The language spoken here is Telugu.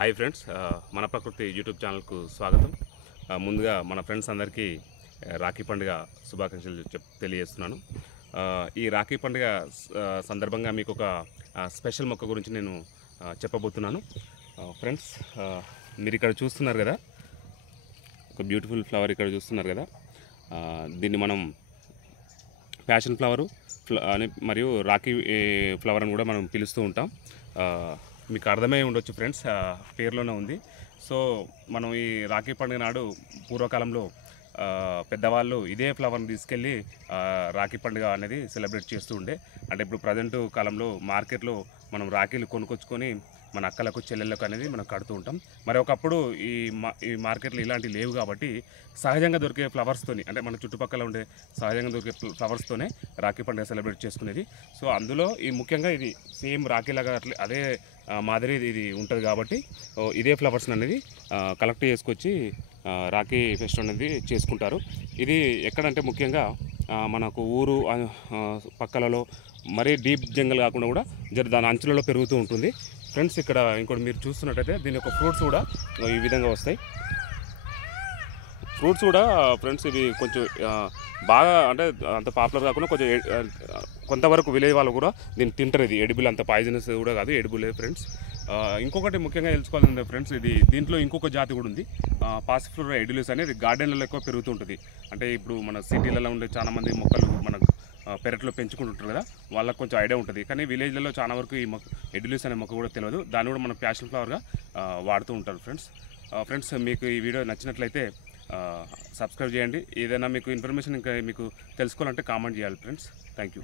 హాయ్ ఫ్రెండ్స్, మన ప్రకృతి యూట్యూబ్ ఛానల్కు స్వాగతం. ముందుగా మన ఫ్రెండ్స్ అందరికీ రాఖీ పండుగ శుభాకాంక్షలు తెలియజేస్తున్నాను. ఈ రాఖీ పండుగ సందర్భంగా మీకు ఒక స్పెషల్ మొక్క గురించి నేను చెప్పబోతున్నాను. ఫ్రెండ్స్, మీరు ఇక్కడ చూస్తున్నారు కదా, ఒక బ్యూటిఫుల్ ఫ్లవర్ ఇక్కడ చూస్తున్నారు కదా. దీన్ని మనం ప్యాషన్ ఫ్లవరు అని మరియు రాఖీ ఫ్లవర్ అని కూడా మనం పిలుస్తూ ఉంటాం. మీకు అర్థమై ఉండొచ్చు ఫ్రెండ్స్, పేరులోనే ఉంది. సో మనం ఈ రాఖీ పండుగ నాడు పూర్వకాలంలో పెద్దవాళ్ళు ఇదే ఫ్లవర్ని తీసుకెళ్ళి రాఖీ పండుగ అనేది సెలబ్రేట్ చేస్తూ ఉండే. అంటే ఇప్పుడు ప్రజెంట్ కాలంలో మార్కెట్లో మనం రాఖీలు కొనుక్కొచ్చుకొని మన అక్కలకు చెల్లెళ్ళకు అనేది మనం కడుతూ ఉంటాం. మరి ఒకప్పుడు ఈ మార్కెట్లో ఇలాంటివి లేవు కాబట్టి సహజంగా దొరికే ఫ్లవర్స్తోని, అంటే మన చుట్టుపక్కల ఉండే సహజంగా దొరికే ఫ్లవర్స్తోనే రాఖీ పండుగ సెలబ్రేట్ చేసుకునేది. సో అందులో ఈ ముఖ్యంగా ఇది సేమ్ రాఖీలాగా అదే మాదిరి ఇది ఉంటుంది కాబట్టి ఇదే ఫ్లవర్స్ అనేది కలెక్ట్ చేసుకొచ్చి రాఖీ ఫెస్ట్ అనేది చేసుకుంటారు. ఇది ఎక్కడంటే ముఖ్యంగా మనకు ఊరు పక్కలలో మరీ డీప్ జంగల్ కాకుండా కూడా దాని అంచులలో పెరుగుతూ ఉంటుంది. ఫ్రెండ్స్, ఇక్కడ ఇంకోటి మీరు చూస్తున్నట్టయితే దీని యొక్క ఫ్రూట్స్ కూడా ఈ విధంగా వస్తాయి. ఫ్రూట్స్ కూడా ఫ్రెండ్స్ ఇవి కొంచెం బాగా, అంటే అంత పాపులర్ కాకుండా కొంచెం కొంతవరకు విలేజ్ వాళ్ళు కూడా దీన్ని తింటారు. ఇది ఎడిబుల్, అంత పాయిజనస్ కూడా కాదు, ఎడిబులే ఫ్రెండ్స్. ఇంకొకటి ముఖ్యంగా తెలుసుకోవాలంటే ఫ్రెండ్స్, దీంట్లో ఇంకొక జాతి కూడా ఉంది, పాసిఫ్లోరా ఎడిలిస్ అనేది గార్డెన్లలో ఎక్కువ పెరుగుతుంటుంది. అంటే ఇప్పుడు మన సిటీలలో ఉండే చాలామంది మొక్కలు మన పెరట్లో పెంచుకుంటుంటారు కదా, వాళ్ళకి కొంచెం ఐడియా ఉంటుంది. కానీ విలేజ్లలో చాలా వరకు ఈ ఎడిలిస్ అనే మొక్క కూడా తెలియదు. దాన్ని కూడా మనం ప్యాషన్ ఫ్లవర్గా వాడుతూ ఉంటారు ఫ్రెండ్స్. మీకు ఈ వీడియో నచ్చినట్లయితే సబ్స్క్రైబ్ చేయండి. ఏదైనా మీకు ఇన్ఫర్మేషన్ ఇంకా మీకు తెలుసుకోవాలంటే కామెంట్ చేయాలి ఫ్రెండ్స్. Thank you.